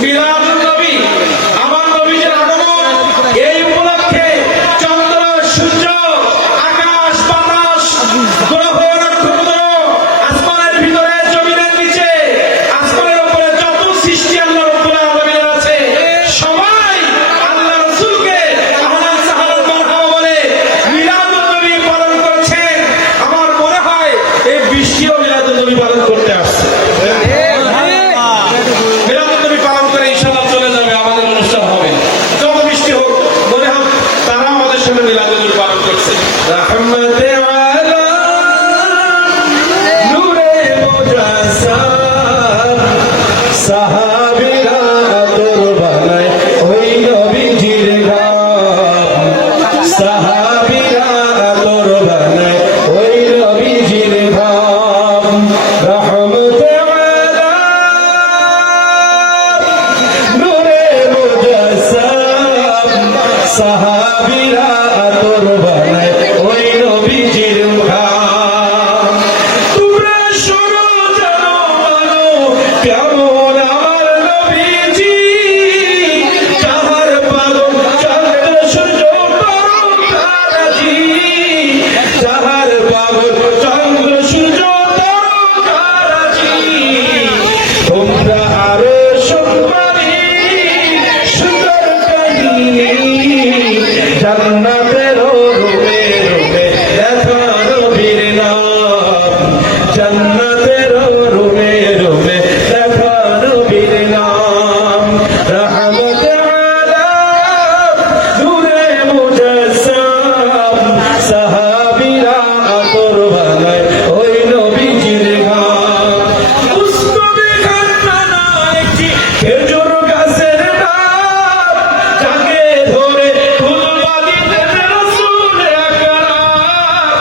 মিলাদুন নবী, আমার নবীর আগমন, এই উপলক্ষে চন্দ্র সূর্য আকাশ বাতাস গ্রহ নক্ষত্র আসমানের ভিতরে জমিনের নিচে আসমানের উপরে যত সৃষ্টি আল্লাহ রাব্বুল আলামিনের আছে সবাই আল্লাহ রাসূলকে আহলান সাহালান মারহাবা বলে মিলাদুন নবী পালন করছেন। আমার মনে হয় এই বৃষ্টিও মিলাদুন নবী পালন করতে আসছে। মিলাদুন নবী পালন করে ইনশাআল্লাহ চলে যাবে, আমাদের অনুষ্ঠান হবে। যত বৃষ্টি হোক মনে হোক তারা আমাদের সঙ্গে মিলাদুন নবী পালন করছে। রাহমাতে আলা নূরে মুজাসসাদ সাহাবীরা আতর বানায় ওই নবীজির ঘাম, সাহাবীরা আতর বানায় ওই নবীজির ঘাম। রাহমাতে আলা নূরে মুজাসসাদ সাহাবীরা আতর বানায় ওই নবীজির ঘাম। তোমরা শোনো জানো মানো কেমন আমার নবীজি, যাহার পালন চন্দ্র সূর্য তারাজি, যাহার পালন চন্দ্র সূর্য তারাজি। তোমরা আরো শুনবানি সুন্দর কাহিনী, জান্নাতের রূপে রূপে দেখা নবীর নাম, জান্নাতের রূপে রূপে দেখা নবীর নাম। রাহমাতে আলা নূরে মুজাসসাদ সাহাবীরা আতর বানায় ওই নবীজির ঘাম। মুস্তফি খানখানা একটি খেজুর গাছের ডাল, যাকে ধরে খুলবা দিতেন রাসূল আকরাম,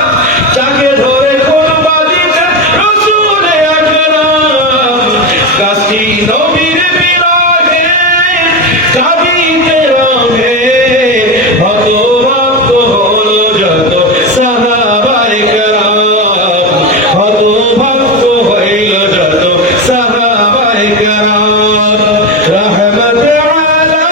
যাকে ধরে খুলবা দিতেন রাসূল আকরাম। গাছটি নবীর বিরহে কাঁদিতে রহে, হতভম্ব হলো যত সাহাবায়ে কেরাম, হতভম্ব হইল যত সাহাবায়ে কেরাম। রাহমাতে আলা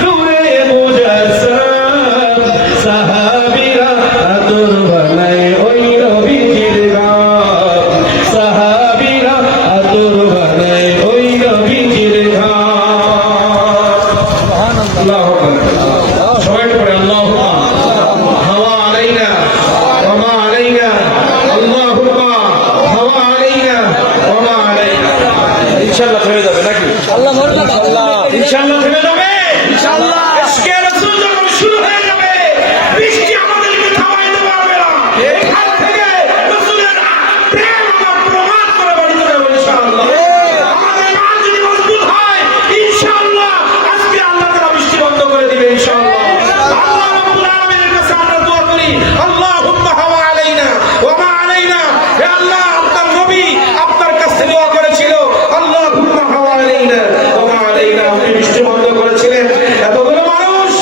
নূরে মুজাসসাদ সাহাবীরা আতর বানায় ওই নবীজির ঘাম, সাহাবীরা আতর বানায় ওই নবীজির ঘাম। আল্লাহু আকবার। সবাই পড়ে আল্লাহুম্মা হাওয়া আলাইনা ওয়া মা আলাইনা, আল্লাহুম্মা হাওয়া আলাইনা ওয়া মা আলাইনা। ইনশাআল্লাহ হয়ে যাবে নাকি? ইনশাআল্লাহ হয়ে যাবে। ইনশাআল্লাহ ইশকে রাসূল যখন শুরু হয়ে যাবে, বৃষ্টি আমাদেরকে থামাইতে পারবে না। এখান থেকে রাসূলের প্রেম আমরা প্রমাণ করে বাড়িতে যাবো ইনশাআল্লাহ। আমাদের ইমান যদি মজবুত হয় ইনশাআল্লাহ আজকে আল্লাহ তাআলা বৃষ্টি বন্ধ করে দিবে ইনশাআল্লাহ। আল্লাহ রাব্বুল আলামিনের কাছে আমরা দোয়া করি, আল্লাহুম্মা হাওয়া আলাইনা ওয়া মা আলাইনা। হে আল্লাহ, আপনার নবী আপনার কাছে দোয়া করেছিল, আল্লাহুম্মা হাওয়া আলাইনা ওয়া মা আলাইনা, আপনি বৃষ্টি বন্ধ করেছিলেন। এতগুলো মানুষ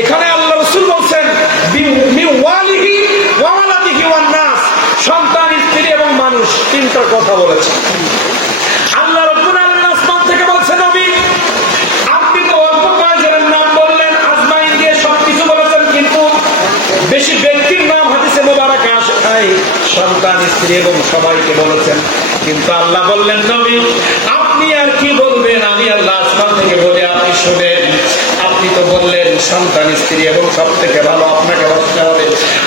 এখানে আল্লাহ রাসূল বলছেন মিওয়ালিহি ওয়া ওয়ালাদিহি ওয়ান নাস, সন্তান, স্ত্রী এবং মানুষ, তিনটা কথা বলেছেন। আল্লাহ রাব্বুল আলামিন আসমান থেকে বলছেন, নবী আপনি তো অল্প কয়েকজনের নাম বললেন, আজমাইন দিয়ে সবকিছু বলেছেন, কিন্তু বেশি ব্যক্তির নাম হাদিসে মোবারকে আসে নাই, সন্তান, স্ত্রী এবং সবাইকে বলেছেন। কিন্তু আল্লাহ বললেন, নবী আপনি আর কি বলবেন, আমি আল্লাহ আসমান থেকে বলে আপনি শুনেন। আপনি তো বললেন সন্তান, স্ত্রী এবং সব থেকে ভালো আপনাকে বাঁচতে হবে।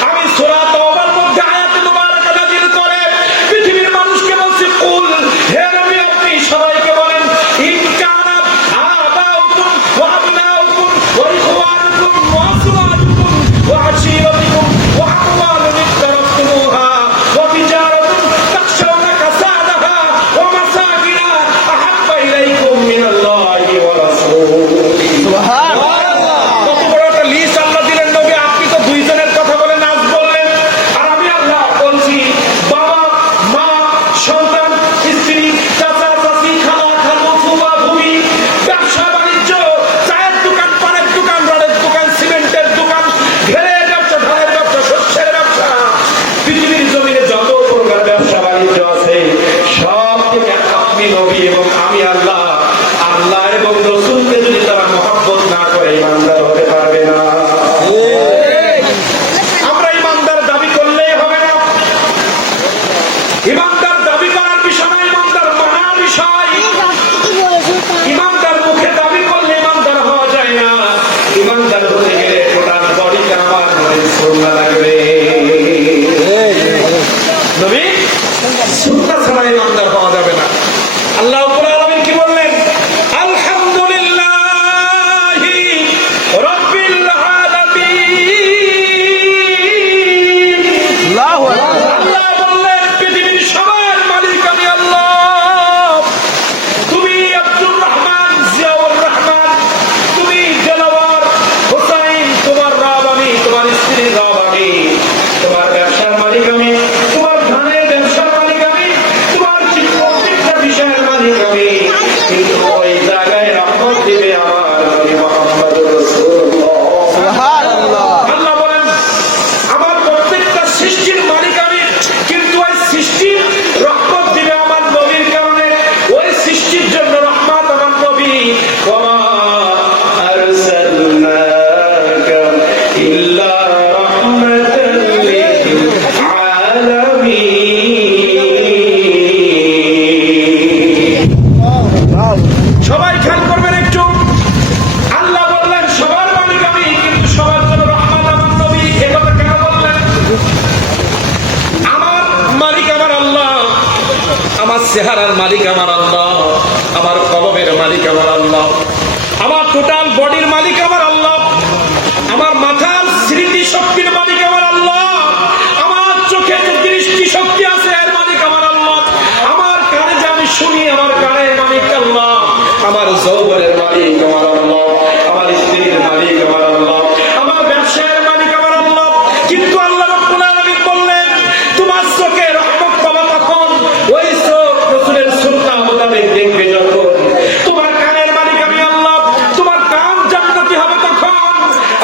আমি সূরা তাওবার মধ্যে আয়াতে মুবারাকা নাযিল করে পৃথিবীর মানুষকে বলছি, কুল, হে নবী আপনি সবাইকে বলেন, ইন কানা আবাউকুম ওয়া আবনাউকুম ওয়া ইখওয়ানুকুম ওয়া আসওয়াতুকুম ওয়া আশীরাতুকুম ওয়া আমওয়ালুন ইক্তারাফতুমুহা ওয়া তিজারাতুন তাখশাউনা কাসাদাহা ওয়া মাসাকিনা আহাব্বা ইলাইকুম মিনাল্লাহি ওয়া রাসূলিহি। সুবহানাল্লাহ। কত বড় একটা লিস্ট আল্লাহ দিলেন নবী, আপনি তো দুইজনের কথা বলেন, আজ বললেন, আর আমি আল্লাহ বলছি বাবা, মা, সন্তান, স্ত্রী, চাচা, চাচি, খালা, খালু, ফুফা, ফুফি, ব্যবসা বাণিজ্য, চায়ের দোকান, পানের দোকান, রডের দোকান, সিমেন্টের দোকান, ঘেরের ব্যবসা, ধানের ব্যবসা, শস্যের ব্যবসা, পৃথিবীর জমিনে যত প্রকার ব্যবসা বাণিজ্য আছে সব থেকে আপনি নবী এবং আমি আল্লাহ, আল্লাহ এবং রাসূলকে যদি তারা মহব্বত না করে ইমানদার হতে পারবে না। আমরা ইমানদার দাবি করলেই হবে না। ইমানদার দাবি করার বিষয় না, ইমানদার মানার বিষয়। ইমানদার মুখে দাবি করলে ইমানদার হওয়া যায় না। ইমানদার হতে গেলে কোরআন বডিতে আমার নবীর সুন্নাহ লাগবে। নবী সুন্নাহ ছাড়া ইমানদার হওয়া যাবে না। আল্লাহ রাব্বুল আলামিন কি বললেন? আলহামদুলিল্লাহি রাব্বিল আলামিন। আল্লাহু আকবার। আল্লাহ বললেন পৃথিবীর সবার মালিক আমি আল্লাহ। তুমি আব্দুর রহমান, জিয়াউর রহমান, তুমি দেলাওয়ার হোসাইন, তোমার রব আমি, তোমার স্ত্রীর রব আমি, তোমার ব্যবসার মালিক আমি, তোমার ধানের ব্যবসার মালিক আমি, তোমার প্রত্যেকটা বিষয়ের মালিক আমি। কিন্তু ওই জায়গায় রহমত দিবে আমার নবী মুহাম্মদুর রাসূলুল্লাহ। সুবহানাল্লাহ। আল্লাহ বলেন আমার প্রত্যেকটা সৃষ্টির মালিক আমি, কিন্তু ওই সৃষ্টির রহমত দিবে আমার নবীর কারণে। ওই সৃষ্টির জন্য রহমত আমার নবী। ওয়া আরসালনাকা ইল্লা রাহমাতাল লিল আলামিন। সবাই খেয়াল করবেন একটু। আল্লাহ বললেন সবার মালিক আমি, কিন্তু সবার জন্য রহমত আমার নবী। এ কথা কেন বললেন? আমার মালিক আমার আল্লাহ, আমার চেহারার মালিক আমার আল্লাহ, আমার কলবের মালিক আমার আল্লাহ, আমার টোটাল বডির মালিক আমার আল্লাহ, আমার মাথার স্মৃতি শক্তির মালিক আমার আল্লাহ, আমার চোখে যে দৃষ্টি শক্তি আছে এর মালিক আমার আল্লাহ, আমার কানে যে আমি শুনি আমার কানের মালিক আল্লাহ, আমার যৌবনের মালিক আমার আল্লাহ, আমার স্ত্রীর মালিক আমার আল্লাহ, আমার ব্যবসায়ের মালিক আমার আল্লাহ। কিন্তু আল্লাহ রাব্বুল আলামিন বললেন তোমার চোখে রহমত পাবা তখন ওই চোখ রাসূলের সুন্নাহ মোতাবেক দেখবে যখন। তোমার কানের মালিক আমি আল্লাহ, তোমার কান জান্নাতি হবে তখন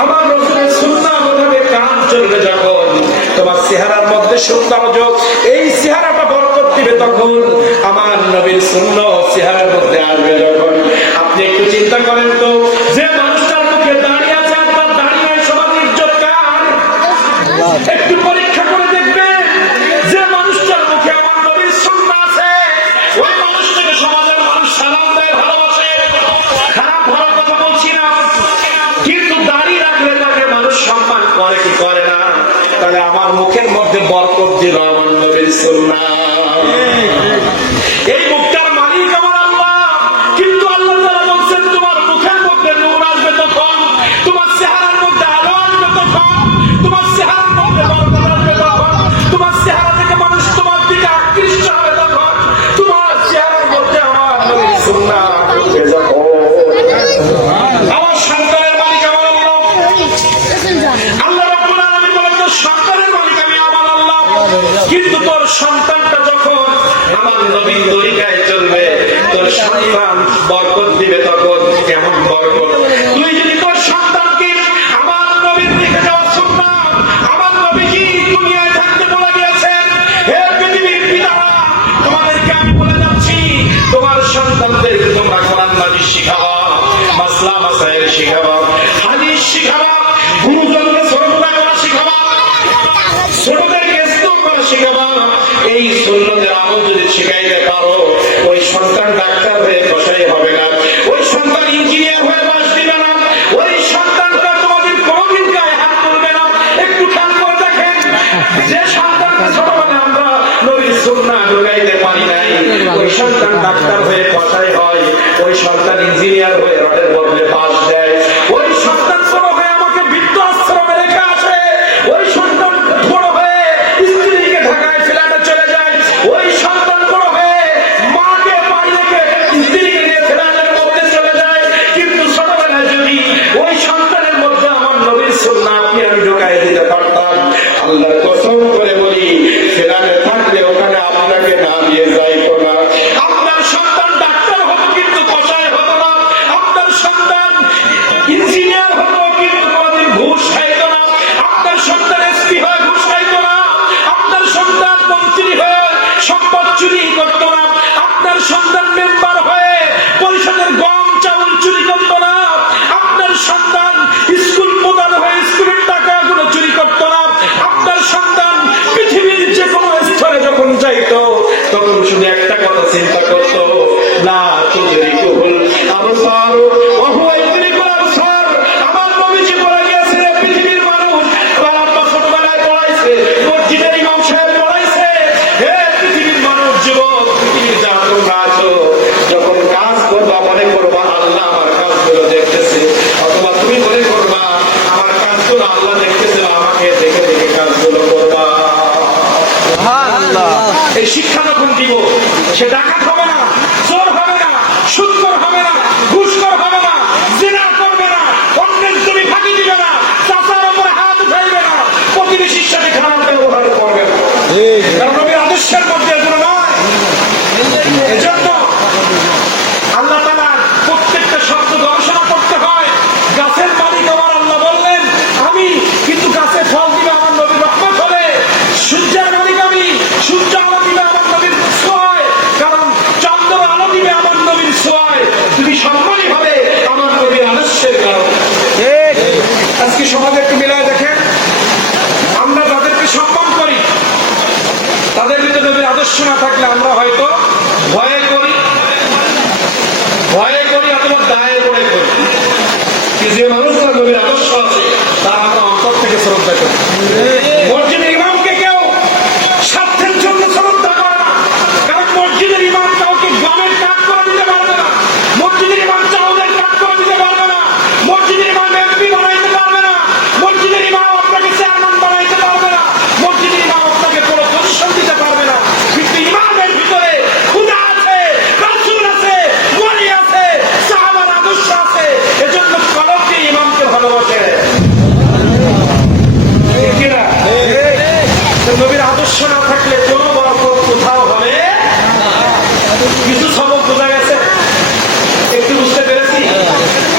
আমার রাসূলের সুন্নাহ মোতাবেক কান চলবে যখন। তোমার চেহারার মধ্যে সৌন্দর্য, এই চেহারাটা বরকত দিবে তখন আমার নবীর সুন্নাহ চেহারার মধ্যে আসবে যখন। আপনি একটু চিন্তা করেন তো, যে মানুষটার মুখে দাঁড়িয়ে আছে আর তার দাঁড়িয়ে সবার ইজ্জত কার? একটু পরীক্ষা করে দেখবেন, যে মানুষটার মুখে আমার নবীর সুন্নাহ আছে ওই মানুষটাকে সমাজের মানুষ সালাম দেয়, ভালোবাসে। খারাপ ভালো কথা বলছি না, কিন্তু দাঁড়িয়ে রাখলে তাকে মানুষ সম্মান করে কি করে না? তাহলে আমার মুখের মধ্যে বরকত দিল আমার নবীর সুন্নাহ। এই মুখটার মালিক আমার আল্লাহ, কিন্তু আল্লাহ তাআলা বলছেন তোমার মুখের মধ্যে নূর আসবে তখন, তোমার চেহারার মধ্যে আলো আসবে তখন, তোমার চেহারার মধ্যে বরকত আসবে তখন, তোমার চেহারা থেকে মানুষ তোমার দিকে আকৃষ্ট হবে তখন, তোমার চেহারার মধ্যে আমার নবীর সুন্নাহ আসবে যখন। আমার সন্তানের মালিক আমার আল্লাহ। আল্লাহ রাব্বুল আলামিন বলেন তোর সন্তানের মালিক আমি আমার আল্লাহ, কিন্তু তোর সন্তানটা যখন আমার নবীর তরিকায় চলবে তোর সন্তান বরকত দিবে তখন। কেমন বরকত? তুই যদি তোর সন্তানকে আমার এই সুন্নতের আমল যদি শিখাইতে পারো, ওই সন্তান ডাক্তার হয়ে কসাই হবে না, ওই সন্তান ইঞ্জিনিয়ার হয়ে বাস দিবে না, ওই সন্তানটা তোমাদের কোনদিন গায়ে হাত তুলবে না। একটু খেয়াল করে দেখেন, যে সন্তানকে ছোটবেলায় আমরা নবীর সুন্নাহ ঢুকাইতে পারি নাই, ওই সন্তান ডাক্তার হয়ে কসাই হয়, ওই সন্তান ইঞ্জিনিয়ার হয়ে রডের বদলে বাস দেয়, ওই সন্তান বড় হয়ে আমাকে বৃদ্ধ আশ্রমে রেখে আসে, ওই সন্তান বড় হয়ে স্ত্রীকে ঢাকায় ফেলাতে চলে যায়, ওই সন্তান বড় হয়ে মাকে বাড়ি রেখে স্ত্রীকে নিয়ে ফেলানোর মধ্যে চলে যায়। কিন্তু ছোটবেলায় যদি ওই সন্তানের মধ্যে আমার নবীর সুন্নাহ আপনি আমি ঢুকাই দিতে পারতাম, আল্লাহর কসম করে বলি, ফেলানে থাকলে ওখানে আপনাকে না দিয়ে যাইতো না। আপনার সন্তান ডাক্তার হতো কিন্তু কসাই হতো না, আপনার সন্তান ইঞ্জিনিয়ার হতো কিন্তু কোনদিন ঘুষ খাইতো না, আপনার সন্তান এসপি হয়ে ঘুষ খাইতো না, আপনার সন্তান মন্ত্রী হয়ে সম্পদ চুরি করতো না, আপনার সন্তান মেম্বার হয়ে পরিষদের গম চাউল চুরি করতো না, আপনার সন্তান স্কুল প্রধান হয়ে স্কুলের টাকাগুলো চুরি করতো না, আপনার সন্তান পৃথিবীর যে কোনো স্তরে যখন যাইতো তখন শুধু একটা কথা চিন্তা করতো, না তুদরিকুহুল আবসার ওয়া হুয়া ইউদরিকুল আবসার। আমার নবীজি বলে গিয়েছে, পৃথিবীর মানুষ তার আব্বা ছোটবেলায় পড়াইছে, মসজিদের ইমাম সাহেব পড়াইছে, হে পৃথিবীর মানুষ, যুবক, পৃথিবীর যা তোমরা আছো, যখন কাজ করবা মনে করবা আল্লাহ আমার কাজগুলো দেখতেছে, অথবা তুমি মনে করবা আমার কাজগুলো আল্লাহ দেখতেছে, আমাকে দেখে দেখে কাজগুলো করবা। এই শিক্ষা যখন দিব, সে ডাকাত হবে না, চোর হবে না, সুদখোর হবে না, ঘুষখোর হবে না, জিনা করবে না, অন্যের জমি ফাঁকি দিবে না, চাচার উপরে হাত উঠাইবে না, প্রতিবেশীর সাথে খারাপ ব্যবহার করবে না। কারণ নবীর আদর্শের মধ্যে এগুলো নয়। এজন্য আল্লাহ তাআলা প্রত্যেকটা শব্দ গবেষণা করতে হয়। গাছের মালিক আমার আল্লাহ বললেন আমি, কিন্তু গাছে ফল দিবে আমার নবীর রহমত হবে। সূর্যের মালিক আমি, সূর্য আলো দিবে আমার নবীর ছোঁয়ায়, কারণ চন্দ্র আলো দিবে আমার নবীর ছোঁয়ায়। তুমি সম্মানী হবে আমার নবীর আদর্শের কারণে। আজকে সমাজে একটু মিলায় দেখেন, আমরা যাদেরকে সম্মান করি তাদের ভিতরে নবীর আদর্শ না থাকলে আমরা হয়তো ভয়ে করি অথবা দায়ে পড়ে করি। কি যে মানুষরা নবীর আদর্শ আছে তার আমরা অন্তর থেকে শ্রদ্ধা করি। মসজিদের ইমামকে কেউ স্বার্থের জন্য শ্রদ্ধা করে না, কারণ মসজিদের ইমাম কাউকে গমের কাজ করে দিতে পারবে না, মসজিদের ইমাম চাউলের কাজ করে দিতে পারবে না, মসজিদের ইমাম এমপি বানাইতে পারবে না, মসজিদের ইমাম আপনাকে চেয়ারম্যান বানাইতে পারবে না, মসজিদের ইমাম আপনাকে কোনো পজিশন দিতে পারবে না। কিন্তু ইমামের ভিতরে খুদা আছে, রাসূল আছে, ওলি আছে, সাহাবার আদর্শ আছে। এজন্য কলবকে ইমামকে ভালোবাসে। ঠিক না? নবীর আদর্শ না থাকলে কোনো বরকত কোথাও হবে না। কিছু সবক বোঝা গেছে, একটু বুঝতে পেরেছি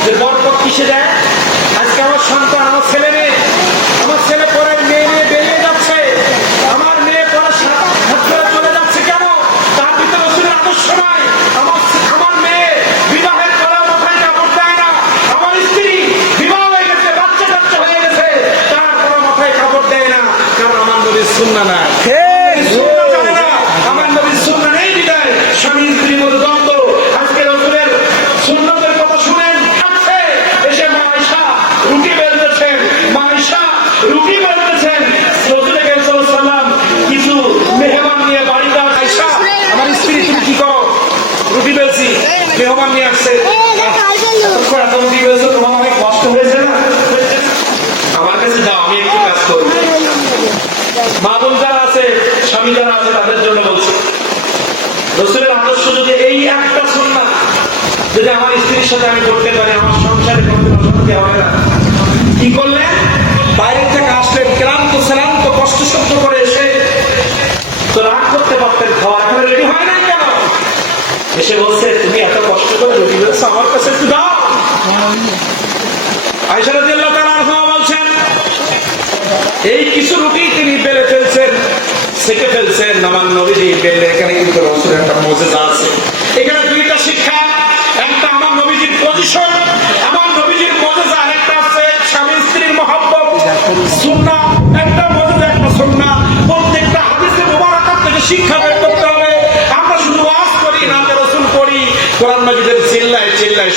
যে বরকত কিসে যায়। আজকে আমার সন্তান, আমার ছেলে মেয়ে, আমার ছেলে পড়ার মেয়ে নিয়ে বেরিয়ে যাচ্ছে, আমার মেয়ে পড়ার হাত ধরে চলে যাচ্ছে, কেন? তার ভিতরে রসুলের আদর্শ নাই। আমার মেয়ে বিবাহের করা মাথায় কাপড় দেয় না, আমার স্ত্রী বিবাহ হয়ে গেছে, বাচ্চা কাচ্চা হয়ে গেছে, তার করা মাথায় কাপড় দেয় না, কারণ আমার নবীর সুন্নাহ নাই। সুন্নাহ জানে না, আমার নবীর সুন্নাহ নেই বিদায় স্বামী স্ত্রীর মধ্যে দ্বন্দ্ব। আজকে রসুলের সুন্নাতের কথা শুনেন, আছে এসে মা আয়েশা রুটি বেলতেছেন, মা আয়েশা রুটি বেলতেছেন, রসুল করিম সাল্লাল্লাহু আলাইহি ওয়াসাল্লাম কিছু মেহমান নিয়ে বাড়িতে, আয়েশা আমার স্ত্রী তুমি কি করো? রুটি বেলছি, মেহমান নিয়ে আসছে, এত রুটি বেলছো, তোমার অনেক কষ্ট হয়েছে না? আমার কাছে দাও, আমি একটু কাজ করবো। মা বোন যারা আছে, স্বামী যারা আছে, তাদের জন্য বলছি, রসুলের আদর্শ যদি এই একটা সুন্নাহ যদি আমার স্ত্রীর সাথে আমি করতে পারি, আমার সংসারে কোনো অশান্তি হবে না। কি করলেন? বাইরে থেকে আসলেন, ক্লান্ত শ্রান্ত কষ্ট সহ্য করে এসে তো রাগ করতে পারতেন, খাওয়া এখানে রেডি হয় নাই কেন? এসে বলছে তুমি এত কষ্ট করে রুটি বেলছো, আমার কাছে একটু দাও। আয়েশা রাদিয়াল্লাহু তাআলা আনহা বলছেন, এই কিছু রুটি তিনি বেলে ফেলছেন, সেকে ফেলছেন, আমার নবীজি বেলে। এখানে কিন্তু রসুলের একটা মুজিজা আছে। এখানে দুইটা শিক্ষা, একটা আমার নবীজির পজিশন, আমার নবীজির মুজিজা, একটা আছে স্বামী স্ত্রীর মহব্বত, সুন্নাহ, একটা মুজিজা, একটা সুন্নাহ। প্রত্যেকটা হাদিসে মুবারাকাত থেকে শিক্ষা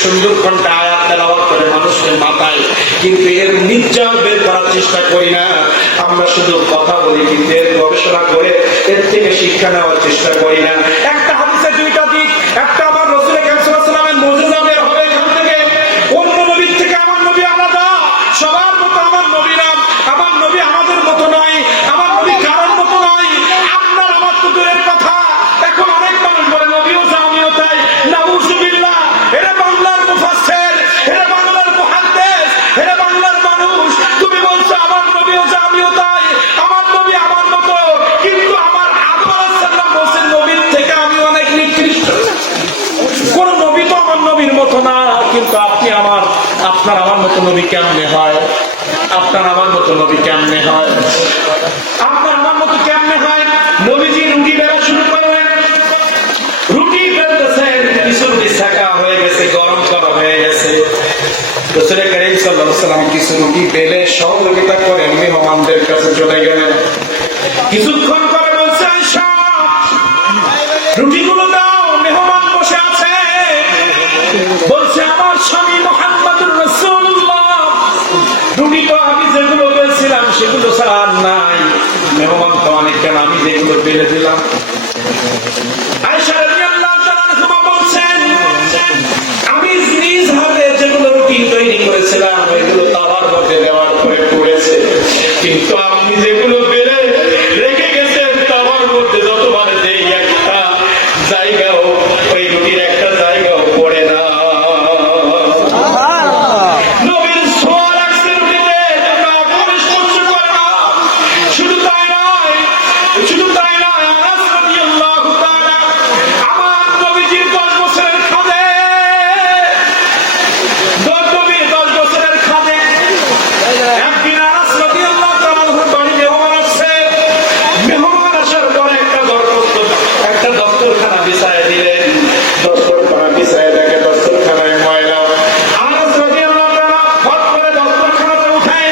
সুন্দর কণ্ঠে আয়াত তেলাওয়াত করে মানুষের মাথায়, কিন্তু এর নির্যাস বের করার চেষ্টা করি না। আমরা শুধু কথা বলি, কিন্তু এর গবেষণা করে এর থেকে শিক্ষা নেওয়ার চেষ্টা করি না। একটা হাদিসে দুইটা দিক, একটা আমার রাসূল কারীম সাল্লাল্লাহু আলাইহি ওয়াসাল্লামের মুজিজা বের হবে এখান থেকে। অন্য নবীর থেকে আমার নবী আলাদা, সবার মতো আমার নবী না, আমার নবী আমাদের মতো নয়, আমার নবী কারোর মতো নয়। আপনার আমার তো দূরের কথা, এখন অনেক মানুষ বলে নবীও যা আমিও তাই। নাউজুবিল্লাহ। এরা বাংলার মুফাসসির, এরা বাংলার মুহাদ্দিস, এরা বাংলার মানুষ। তুমি বলছো আমার নবীও যা আমিও তাই, আমার নবী আমার মতো, কিন্তু আমার আদম আলাইহিস সালাম বলছেন নবীর থেকে আমি অনেক নিকৃষ্ট। কোন নবী তো আমার নবীর মতো না, কিন্তু আপনি আমার, আপনার আমার মতো নবী কেমনে হয়? আপনার আমার মতো নবী কেমনে হয়? আপনার আমার মতো কেমনে হয়? নবীজি রুটি বেলা শুরু করলেন, রুটি বেলতেছেন, কিছু রুটি ছাকা হয়ে গেছে, গরম করা হয়ে গেছে। রাসূল কারীম সাল্লাল্লাহু আলাইহি ওয়াসাল্লাম কিছু রুটি বেলে সহযোগিতা করে মেহমানদের কাছে চলে গেলেন। কিছুক্ষণ পরে বলছে আয়েশা, রুটিগুলো দাও, মেহমান বসে আছে। বলছে আমার স্বামী মুহাম্মদুর রাসূলুল্লাহ, রুটি তো আমি যেগুলো বেলছিলাম সেগুলো ছাড়া আর নাই, মেহমান তো অনেক, কেন আমি যেগুলো বেলে দিলাম। আয়েশা রাদিয়াল্লাহু তাআলা আনহা বলছেন আমি নিজ হাতে যেগুলো রুটি তৈরি করেছিলাম এগুলো তাওয়ার মধ্যে দেওয়ার পরে পড়েছে, কিন্তু আপনি যেগুলো বেলে রেখে গেছেন তাওয়ার মধ্যে যতবার দেই একটা জায়গাও, ওই রুটির একটা জায়গাও পড়ে না। নবীর ছোঁয়া লাগছে রুটিতে, তোমরা আগুন স্পর্শ করো না। শুধু তাই নয়, শুধু তাই নয়, আনাস রাদিয়াল্লাহু তাআলা আমার নবীজির 10 বছরের খাদে, 10 বছরের খাদে, একদিন আনাস রাদিয়াল্লাহু তাআলা বাড়ি মেহমান আসছে। মেহমান আসার পরে একটা দস্তরখানা বিছায় দিলেন। দস্তরখানা বিছায় দেখে দস্তরখানায় ময়লা। আনাস রাদিয়াল্লাহু তাআলা ফট করে দস্তরখানাটা উঠায়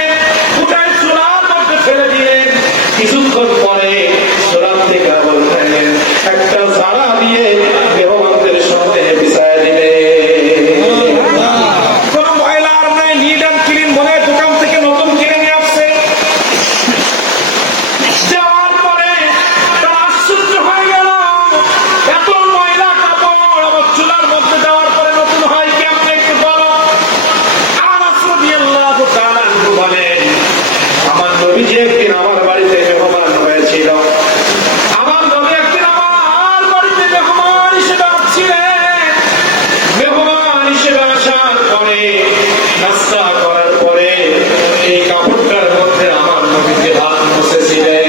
চুলার মধ্যে ফেলে দিলেন। কিছুক্ষণ পরে চুলার থেকে আবার উঠাইলেন, একটা ঝাড়া দিয়ে মেহমানদের সামনে বিছায় দিলেন। কোন ময়লা আর নাই, নিট অ্যান্ড ক্লিন, মনে হয় দোকান থেকে নতুন কিনে নিয়ে আসছে। যাওয়ার পরে তারা আশ্চর্য হয়ে গেল, এত ময়লা কাপড় আমার চুলার মধ্যে দেওয়ার পরে নতুন হয় কেমন, একটু বলো। আনাস রাদিয়াল্লাহু তাআলা আনহু বলেন আমার নবীজি একদিন আমার বাড়িতে মেহমান হয়েছিল। আমার নবী একদিন আমার বাড়িতে মেহমান হিসেবে আসছিলেন। মেহমান হিসেবে আসার পরে নাস্তা করার পরে এই কাপড়টার মধ্যে আমার নবীজি হাত মুছেছিলেন।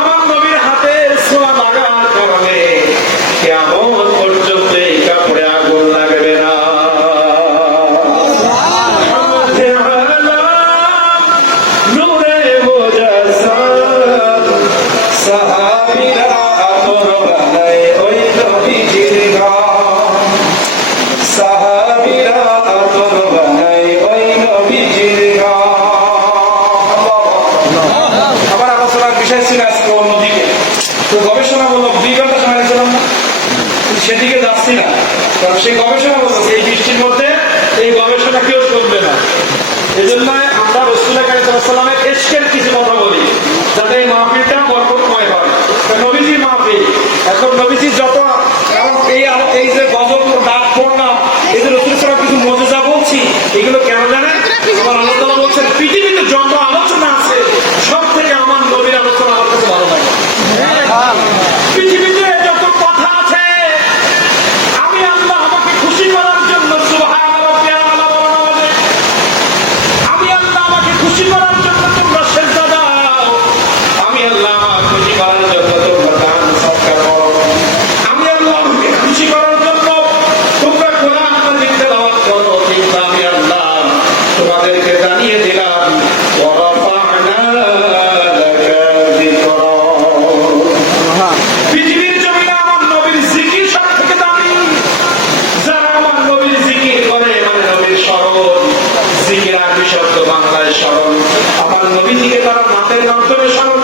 আমার নবীর হাতে ছোঁয়া লাগার কারণে কিয়ামত পর্যন্ত এই কাপড়ে আগুন লাগবে না। নূরে মুজাসসাদ সাহাবীরা আতর বানায় ওই নবীজির গান, সাহাবীরা আতর বানায় ওই নবীজির গান। আমার আলোচনার বিষয় ছিল আজকে অন্যদিকে, তো গবেষণামূলক 2 ঘন্টা সময় ছিলাম না, সেদিকে যাচ্ছি না, কারণ সেই গবেষণামূলক এই বৃষ্টির মধ্যে এই গবেষণা কেউ করবে না। এই জন্য আমরা রাসূল কারীম সাল্লাল্লাহু আলাইহি ওয়াসাল্লামের এশকের কিছু কথা বলি, যাতে এই মাহফিলটা বরকতময় হয়। নবীজির মাহফিল, এখন নবীজি যত, কারণ এই যে গজব দাঁত পড়লাম, এই যে রাসূল সাল্লাল্লাহু কিছু মুজিজা বলছি, এগুলো কেন জানেন? আমার আল্লাহ তাআলা বলছেন পৃথিবীতে যত আলোচনা আছে সব থেকে আমার নবীর আলোচনা আমার কাছে ভালো লাগে। পৃথিবীতে যত কথা আছে আমি আল্লাহ আমাকে খুশি করার জন্য সুবহান রাব্বিয়াল আলা বলা, আমি আল্লাহ আমাকে খুশি করার জন্য তোমরা সেজদা দাও, আমি আল্লাহ আমাকে খুশি করার জন্য তোমরা দান সদকা করো, আমি আল্লাহ আমাকে খুশি করার জন্য তোমরা কোরআন মাজিদ তেলাওয়াত করো, কিন্তু আমি আল্লাহ তোমাদেরকে জানিয়ে দিলাম ওয়া রাফা'না লাকা যিকরা। পৃথিবীর জমিনে আমার নবীর জিকির সব থেকে দামি। যারা আমার নবীর জিকির করে, মানে নবীর স্মরণ, জিকির আরবি শব্দ বাংলায় স্মরণ, আমার নবীজিকে তারা নাতের মাধ্যমে স্মরণ